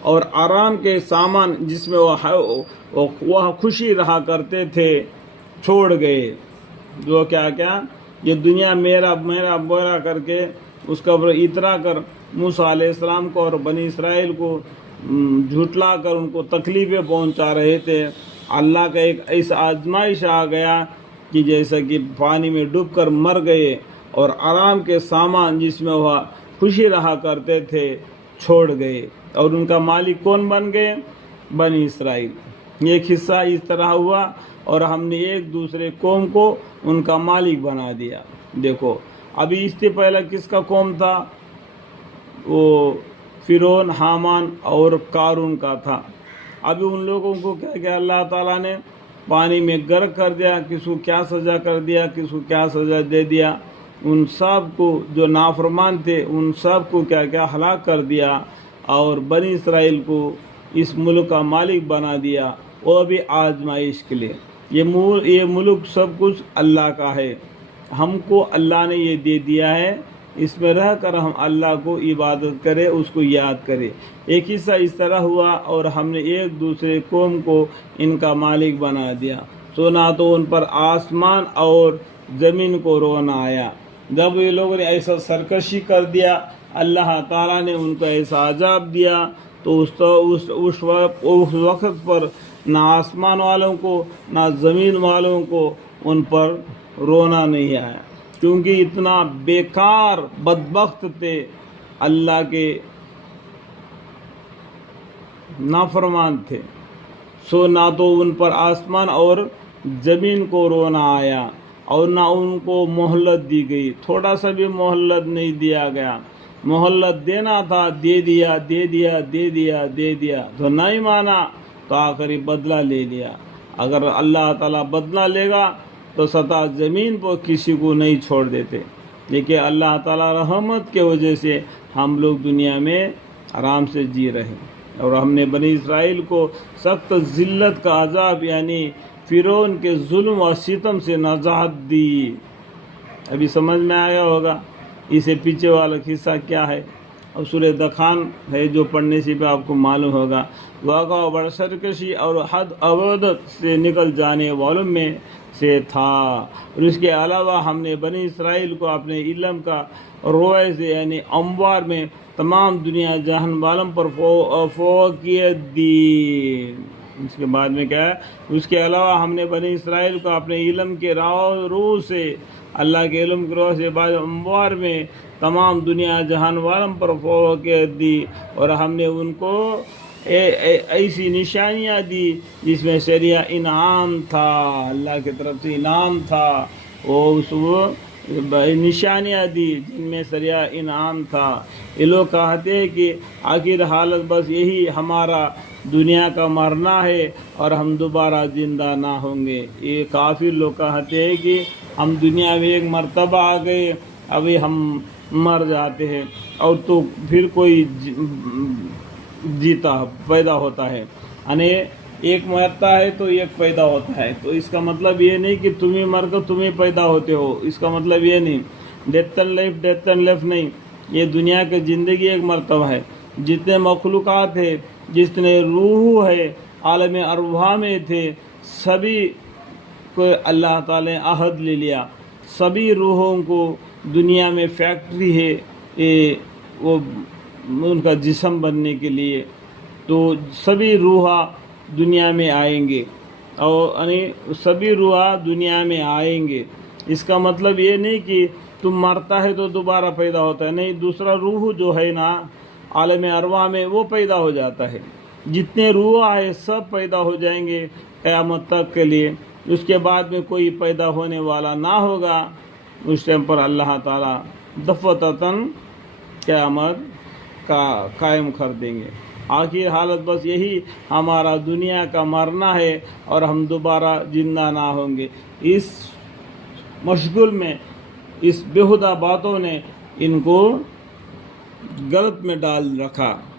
اور آرام کے سامان جس میں وہ خوشی رہا کرتے تھے چھوڑ گئے. جو کیا یہ دنیا میرا میرا میرا کر کے اس کا اترا کر موسیٰ علیہ السلام کو اور بنی اسرائیل کو جھٹلا کر ان کو تکلیفیں پہنچا رہے تھے. اللہ کا ایک ایسا آزمائش آ گیا کہ جیسا کہ پانی میں ڈوب کر مر گئے اور آرام کے سامان جس میں وہ خوشی رہا کرتے تھے چھوڑ گئے. اور ان کا مالک کون بن گئے؟ بنی اسرائیل. ایک حصہ اس طرح ہوا اور ہم نے ایک دوسرے قوم کو ان کا مالک بنا دیا. دیکھو ابھی اس سے پہلے کس کا قوم تھا؟ وہ فرعون، حامان اور قارون کا تھا. ابھی ان لوگوں کو کیا اللہ تعالیٰ نے پانی میں غرق کر دیا. کس کو کیا سزا کر دیا، کس کو کیا سزا دے دیا. ان سب کو جو نافرمان تھے ان سب کو کیا ہلاک کر دیا اور بنی اسرائیل کو اس ملک کا مالک بنا دیا، وہ بھی آزمائش کے لیے. یہ ملک سب کچھ اللہ کا ہے. ہم کو اللہ نے یہ دے دیا ہے، اس میں رہ کر ہم اللہ کو عبادت کریں، اس کو یاد کریں. ایک حصہ اس طرح ہوا اور ہم نے ایک دوسرے قوم کو ان کا مالک بنا دیا. سو نہ تو ان پر آسمان اور زمین کو رونا آیا. جب یہ لوگوں نے ایسا سرکشی کر دیا، اللہ تعالیٰ نے ان کو ایسا عذاب دیا، تو اس وقت پر نہ آسمان والوں کو نہ زمین والوں کو ان پر رونا نہیں آیا، کیونکہ اتنا بیکار بدبخت تھے، اللہ کے نافرمان تھے. سو نہ تو ان پر آسمان اور زمین کو رونا آیا اور نہ ان کو مہلت دی گئی. تھوڑا سا بھی مہلت نہیں دیا گیا. مہلت دینا تھا، دے دیا دے دیا دے دیا دے دیا، تو نہیں مانا تو آخری بدلہ لے لیا. اگر اللہ تعالیٰ بدلہ لے گا تو سطح زمین پر کسی کو نہیں چھوڑ دیتے. لیکن اللہ تعالیٰ رحمت کے وجہ سے ہم لوگ دنیا میں آرام سے جی رہے، اور ہم نے بنی اسرائیل کو سخت ذلت کا عذاب یعنی فرعون کے ظلم و ستم سے نجات دی. ابھی سمجھ میں آیا ہوگا اسے پیچھے والا حصہ کیا ہے. اب سورہ دخان ہے جو پڑھنے سے بھی آپ کو معلوم ہوگا. واقع و بڑا سرکشی اور حد عبادت سے نکل جانے والوں میں سے تھا. اور اس کے علاوہ ہم نے بنی اسرائیل کو اپنے علم کا روئے سے یعنی اموار میں تمام دنیا جہان والوں پر فوقیت دی. اس کے بعد میں کیا ہے؟ اس کے علاوہ ہم نے بنی اسرائیل کو اپنے علم کے روح سے، اللہ کے علم کے روح سے بعض اموار میں تمام دنیا جہان والوں پر فوقیت دی. اور ہم نے ان کو ایسی نشانیاں دی جس میں شریعہ انعام تھا، اللہ کی طرف سے انعام تھا. وہ نشانیاں دی جن میں شریعہ انعام تھا. یہ لوگ کہتے ہیں کہ آخر حالت بس یہی ہمارا دنیا کا مرنا ہے اور ہم دوبارہ زندہ نہ ہوں گے. یہ کافر لوگ کہتے ہیں کہ ہم دنیا میں ایک مرتبہ آ گئے، ابھی ہم مر جاتے ہیں اور تو پھر کوئی جیتا پیدا ہوتا ہے. یعنی ایک مرتا ہے تو ایک پیدا ہوتا ہے. تو اس کا مطلب یہ نہیں کہ تم ہی مر کر تم ہی پیدا ہوتے ہو. اس کا مطلب یہ نہیں. ڈیتھ اینڈ لائف نہیں. یہ دنیا کی زندگی ایک مرتبہ ہے. جتنے مخلوقات ہیں، جتنے روح ہے عالم ارواح میں تھے، سبھی کو اللہ تعالی نے عہد لے لیا. سبھی روحوں کو دنیا میں فیکٹری ہے وہ ان کا جسم بننے کے لیے. تو سبھی روح دنیا میں آئیں گے، اور یعنی سبھی روح دنیا میں آئیں گے. اس کا مطلب یہ نہیں کہ تم مرتا ہے تو دوبارہ پیدا ہوتا ہے. نہیں، دوسرا روح جو ہے نا عالم ارواح میں وہ پیدا ہو جاتا ہے. جتنے روح ہے سب پیدا ہو جائیں گے قیامت تک کے لیے. اس کے بعد میں کوئی پیدا ہونے والا نہ ہوگا. اس ٹائم پر اللہ تعالیٰ دفعتاً قیامت کا قائم کر دیں گے. آخر حالت بس یہی ہمارا دنیا کا مرنا ہے اور ہم دوبارہ زندہ نہ ہوں گے. اس مشغول میں اس بیہودہ باتوں نے ان کو غلط میں ڈال رکھا.